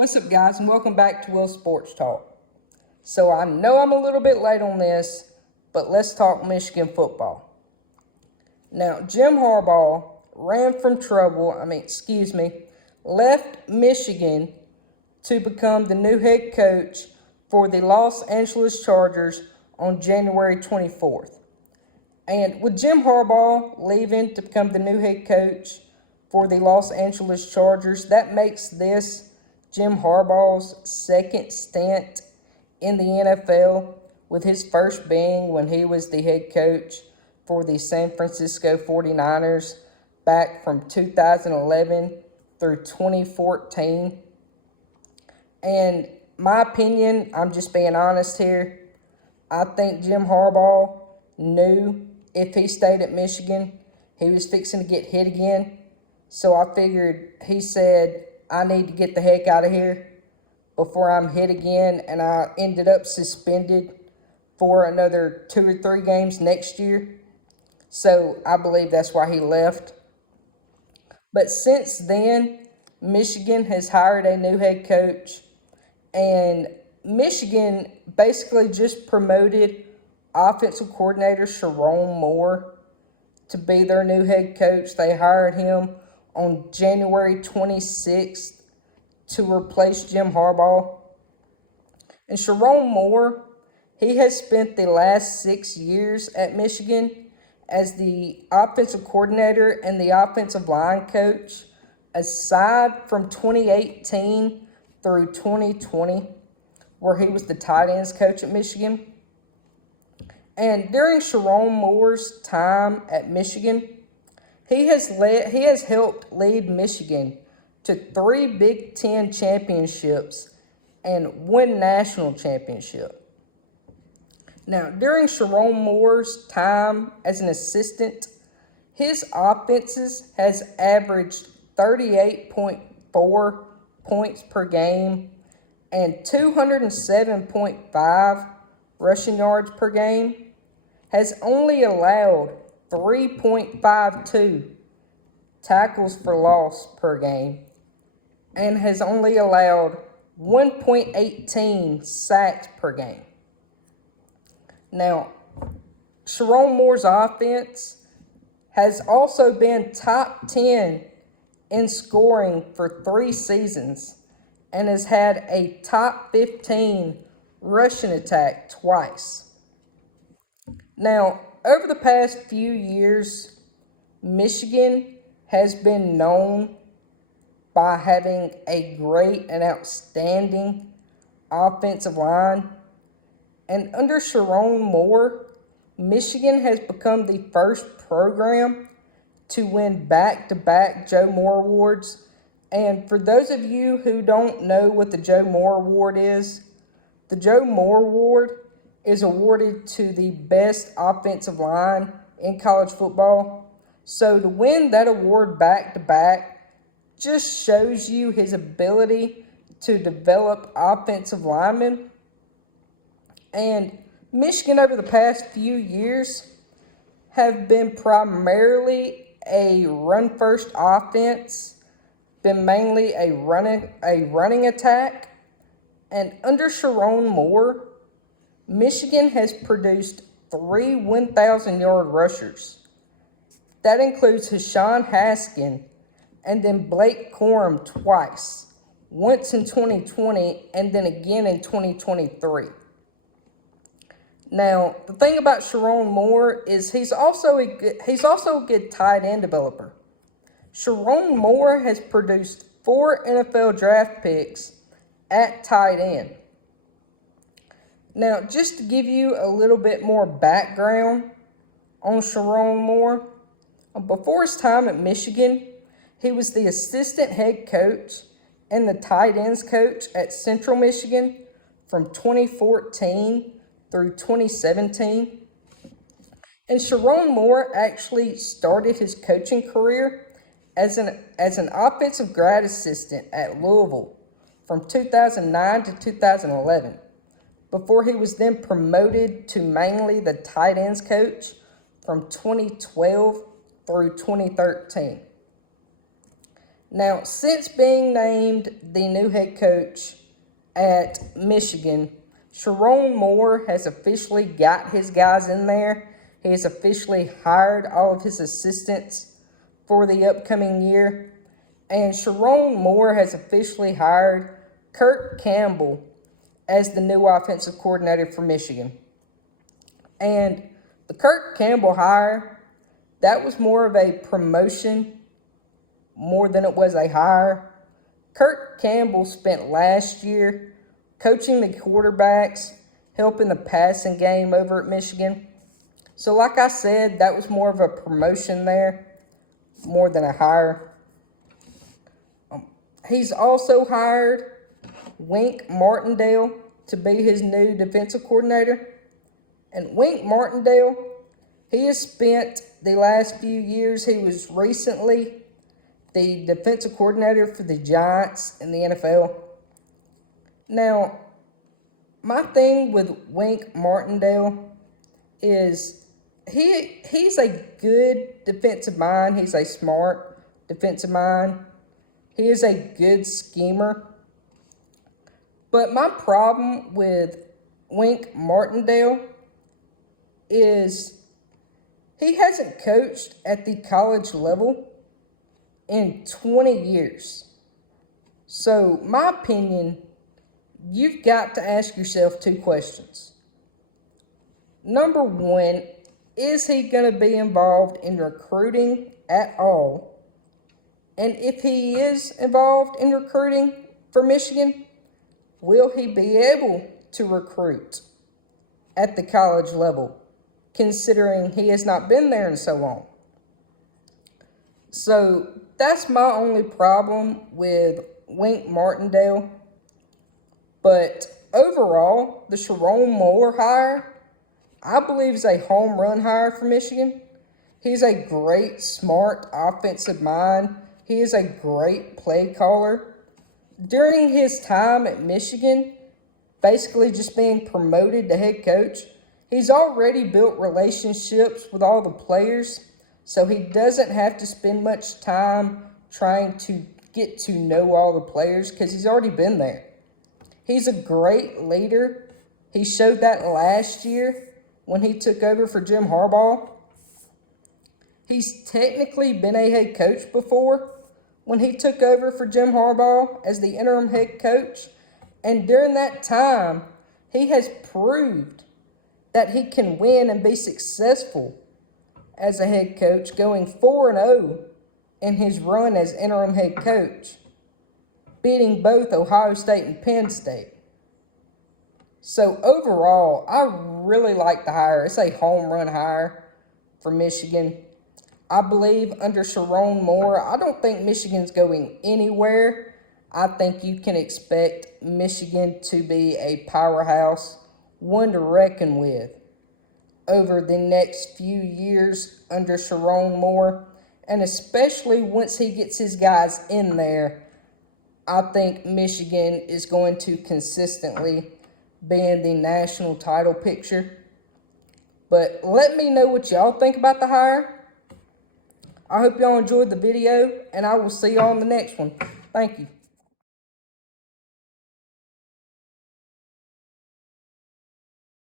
What's up, guys, and welcome back to Will Sports Talk. So I know I'm a little bit late on this, but let's talk Michigan football. Now, Jim Harbaugh left Michigan to become the new head coach for the Los Angeles Chargers on January 24th. And with Jim Harbaugh leaving to become the new head coach for the Los Angeles Chargers, that makes this Jim Harbaugh's second stint in the NFL, with his first being when he was the head coach for the San Francisco 49ers back from 2011 through 2014. And my opinion, I'm just being honest here, I think Jim Harbaugh knew if he stayed at Michigan, he was fixing to get hit again. So I figured, he said, I need to get the heck out of here before I'm hit again. And I ended up suspended for another 2 or 3 games next year. So I believe that's why he left. But since then, Michigan has hired a new head coach. And Michigan basically just promoted offensive coordinator Sherrone Moore to be their new head coach. They hired him on January 26th to replace Jim Harbaugh. And Sherrone Moore, he has spent the last 6 years at Michigan as the offensive coordinator and the offensive line coach, aside from 2018 through 2020, where he was the tight ends coach at Michigan. And during Sherrone Moore's time at Michigan, he has helped lead Michigan to 3 Big Ten championships and 1 national championship. Now, during Sherrone Moore's time as an assistant, his offenses has averaged 38.4 points per game and 207.5 rushing yards per game, has only allowed 3.52 tackles for loss per game, and has only allowed 1.18 sacks per game. Now, Sherrone Moore's offense has also been top 10 in scoring for 3 seasons and has had a top 15 rushing attack twice. Now, over the past few years, Michigan has been known by having a great and outstanding offensive line. And under Sherrone Moore, Michigan has become the first program to win back-to-back Joe Moore Awards. And for those of you who don't know what the Joe Moore Award is, the Joe Moore Award is awarded to the best offensive line in college football. So to win that award back-to-back just shows you his ability to develop offensive linemen. And Michigan over the past few years have been primarily a run-first offense, been mainly a running attack. And under Sherrone Moore, Michigan has produced 3 1,000-yard rushers. That includes Hassan Haskin and then Blake Corum twice, once in 2020 and then again in 2023. Now, the thing about Sherrone Moore is he's also a good tight end developer. Sherrone Moore has produced 4 NFL draft picks at tight end. Now, just to give you a little bit more background on Sherrone Moore, before his time at Michigan, he was the assistant head coach and the tight ends coach at Central Michigan from 2014 through 2017. And Sherrone Moore actually started his coaching career as an offensive grad assistant at Louisville from 2009 to 2011, before he was then promoted to mainly the tight ends coach from 2012 through 2013. Now, since being named the new head coach at Michigan, Sherrone Moore has officially got his guys in there. He has officially hired all of his assistants for the upcoming year. And Sherrone Moore has officially hired Kirk Campbell as the new offensive coordinator for Michigan. And the Kirk Campbell hire, that was more of a promotion more than it was a hire. Kirk Campbell spent last year coaching the quarterbacks, helping the passing game over at Michigan. So like I said, that was more of a promotion there, more than a hire. He's also hired Wink Martindale to be his new defensive coordinator. And Wink Martindale, he has spent the last few years, he was recently the defensive coordinator for the Giants in the NFL. Now, my thing with Wink Martindale is he's a good defensive mind. He's a smart defensive mind. He is a good schemer. But my problem with Wink Martindale is he hasn't coached at the college level in 20 years. So, my opinion, you've got to ask yourself two questions. Number one, is he going to be involved in recruiting at all? And if he is involved in recruiting for Michigan, will he be able to recruit at the college level, considering he has not been there in so long? So that's my only problem with Wink Martindale. But overall, the Sherrone Moore hire, I believe, is a home run hire for Michigan. He's a great, smart offensive mind. He is a great play caller. During his time at Michigan, basically just being promoted to head coach, he's already built relationships with all the players, so he doesn't have to spend much time trying to get to know all the players because he's already been there. He's a great leader. He showed that last year when he took over for Jim Harbaugh. He's technically been a head coach before when he took over for Jim Harbaugh as the interim head coach. And during that time, he has proved that he can win and be successful as a head coach, going 4-0 in his run as interim head coach, beating both Ohio State and Penn State. So overall, I really like the hire. It's a home run hire for Michigan. I believe under Sherrone Moore, I don't think Michigan's going anywhere. I think you can expect Michigan to be a powerhouse, one to reckon with over the next few years under Sherrone Moore. And especially once he gets his guys in there, I think Michigan is going to consistently be in the national title picture. But let me know what y'all think about the hire. I hope y'all enjoyed the video, and I will see y'all on the next one. Thank you.